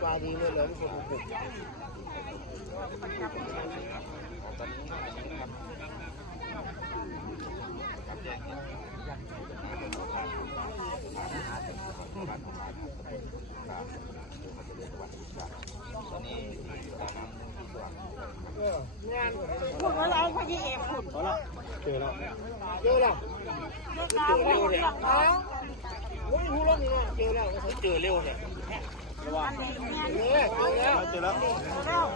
ปลาดีเลยเหรอทุกคน พูดว่าเราพอดีเอฟขุดเจอแล้วเจอแล้วเจ้าพูดเรื่องเขาโอ้ยหูร้อนนี่นะเจอแล้วเจอเร็วเนี่ยอันนี้แม่เจอแล้วเจอแล้วแล้ว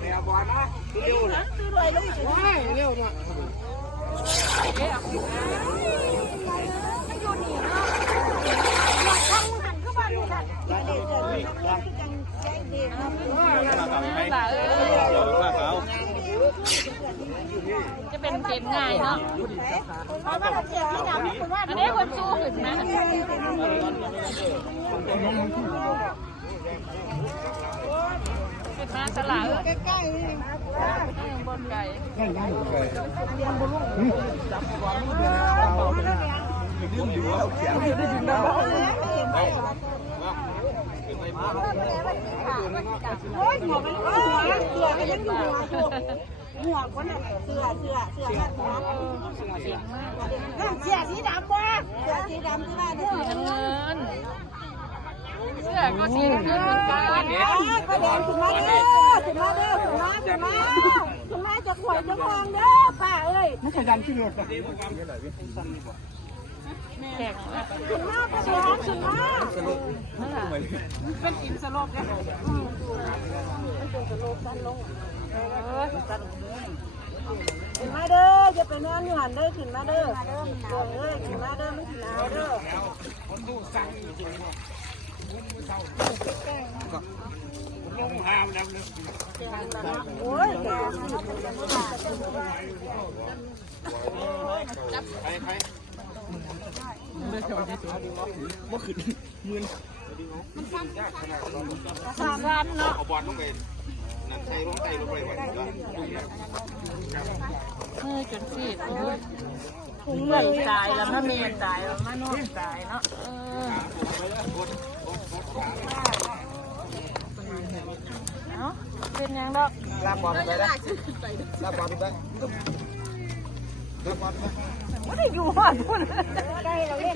แมวบอลนะเร็วนะซื้อรวยลูกสิว้ายเร็วนะไม่อยู่นี่เนาะอยากทำหันเข้าบ้านกันใจเด็ดเลยกันใจเด็ดครับ จะ เป็นง่ายเนาะเพราะว่าเราเจอที่ดำคุณว่าอันนี้คนสู้ขึ้นนะขึ้นมาสลาใกล้ๆนี่บนไก่โอ้ยหัวมันหัวเสือก็ยังอยู่หัวอยู่ หัวคนน่ะเสื้อเสื้อเสื้อหัวน้ำเสื้อสีดำบ่เสื้อสีดำที่ว่าเนี่ยเงินเสื้อก็สีเงินเหมือนกันก็แดงขึ้นมาเด้อขึ้นมาเด้อขึ้นมาขึ้นมาขึ้นมาจะขวดจะมองเด้อป้าเอ้ยไม่เคยดันขึ้นรถแข็งนะขึ้นมาป้าแดงขึ้นมา สลบเป็นอินสโลปเนี่ยขึ้นมาเด้อจะไปนอนอยู่หันเด้อขึ้นมาเด้อดวงเอ้ยขึ้นมาเด้อไมันสิหนาวเด้อลงหามแล้วนะโอ้ยแกใครใคร สั้นเนาะเอาบอลลงไปนั่นใส่ลงใส่ลงไปไว้ก็เฮ้ยจนสีดเมื่อยตายแล้วมาเมียตายแล้วมาน่นตายเนาะเออเนาะเป็นยังดอกลาบอลไปได้ลาบอลไปลากบอลไป ไม่ได้อยู่ห้องคุณได้เราเล่น